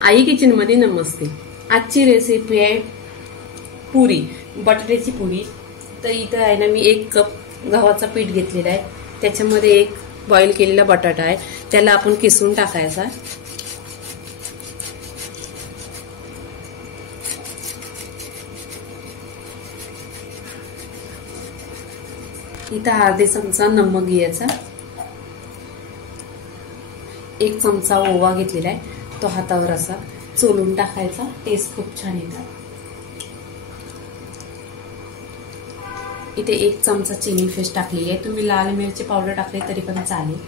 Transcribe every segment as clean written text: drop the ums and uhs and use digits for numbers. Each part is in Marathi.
आई किचन मध्ये नमस्ते। आजची रेसिपी आहे पुरी, बटाट्याची पुरी। तर इथं आहे ना, मी 1 कप गव्हाचा पीठ घेतलेला आहे, त्याच्यामध्ये 1 बॉईल केलेला बटाटा आहे, त्याला आपण किसून टाकायचा। इथं अर्धा चमचा नमक घ्यायचा, 1 चमचा ओवा घेतलेला आहे, तो हातावर असा चोलून टाकायचा, टेस्ट खूप छान येते। इथे 1 चमचा चिली फ्लेक्स टाकली आहे, तुम्ही लाल मिरची पावडर टाकली तरी पण चालेल।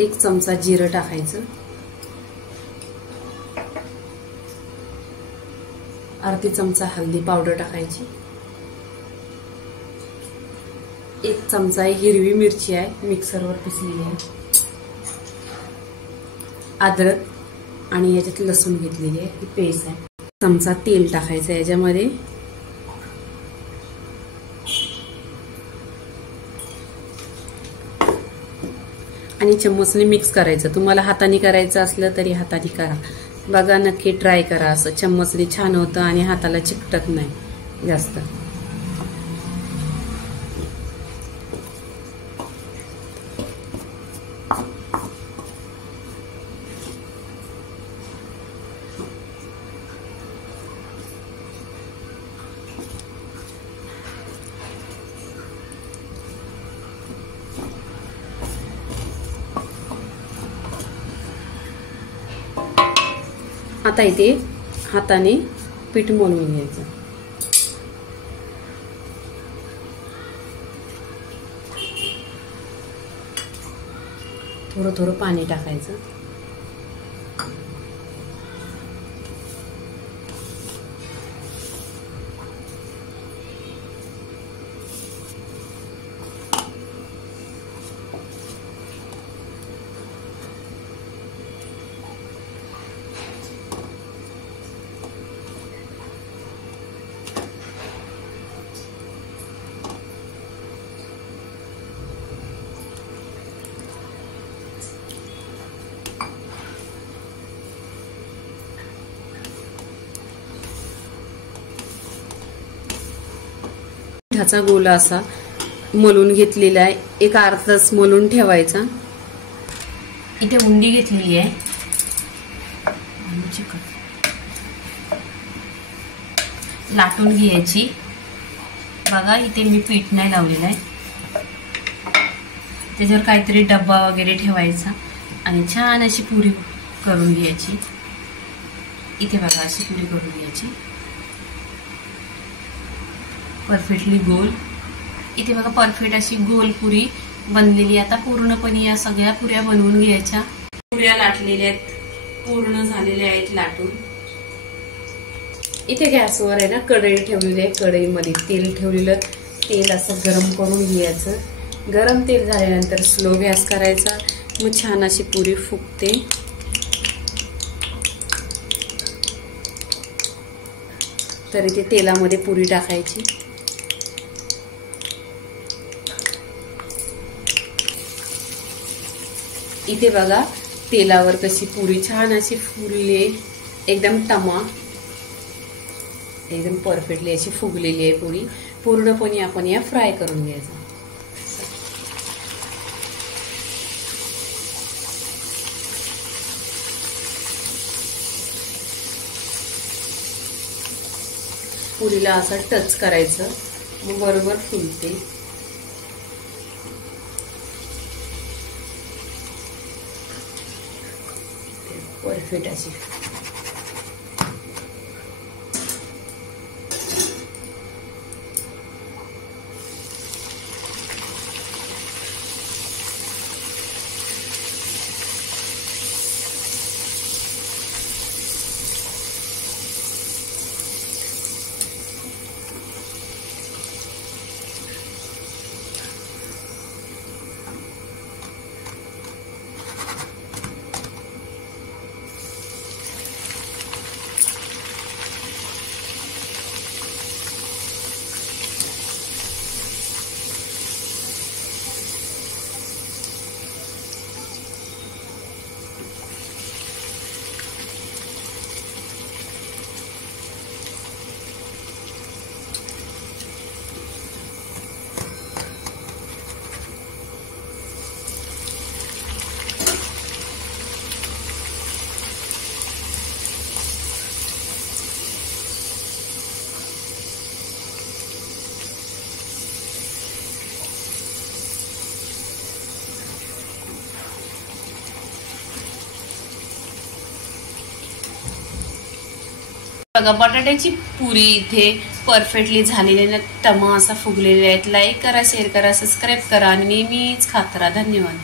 1 चमचा जिरं टाकायचं, अर्धा चमचा हळदी पावडर टाकायची, 1 चमचा हिरवी मिरची आहे, मिक्सरवर पिसलेली आहे, अद्रक आणि याच्यात लसूण घेतलेली आहे, ही पेस्ट आहे। 1 चमचा तेल टाकायचं याच्यामध्ये, आणि चम्मचने मिक्स करायचं। तुम्हाला हाताने करायचं असलं तरी हाताने करा, बघा नक्की ट्राय करा। असं चम्मचने छान होतं आणि हाताला चिकटत नाही जास्त। आता इथे हाताने पीठ मळून घ्यायचं। थोडं थोडं पाणी टाकायचं। पिठाचा गोला असा मळून घेतलेला आहे, 1 अर्धा तास मळून ठेवायचा। इथे उंडी घेतलेली आहे, लाटून घ्यायची। बघा इथे मी पीठ नाही लावलेलं आहे, त्याच्यावर काहीतरी डब्बा वगैरे ठेवायचा आणि छान अशी पुरी करून घ्यायची। इथे बघा अशी पुरी करून घ्यायची, परफेक्टली गोल। इथे बघा परफेक्ट अशी गोल पुरी बनलेली। आता पूर्णपणे या सगळ्या पुऱ्या बनवून घ्यायच्या। पुऱ्या लाटलेल्या आहेत, पूर्ण झालेल्या आहेत लाटून। इथे गॅसवर आहे ना कढई ठेवलेली आहे, कढईमध्ये तेल ठेवलेलं, तेल असं गरम करून घ्यायचं। गरम तेल झाल्यानंतर स्लो गॅस करायचा, मग छान अशी पुरी फुगते। तर इथे तेलामध्ये पुरी टाकायची, इथे बघा तेलावर कशी पुरी छान अशी फुलली, एकदम एकदम परफेक्टली अशी फुगलेली आहे पुरी। पूर्णपणे आपण या फ्राय करून घ्यायचं। पुरीला असं टच करायचं, मग बरोबर फुलते। परफेक्ट अशी बघा बटाट्याची पुरी इथे परफेक्टली झालेली आहे, टमा असा फुगलेले आहेत. लाईक करा, शेअर करा, सबस्क्राईब करा आणि नेहमीच खात राहा. धन्यवाद.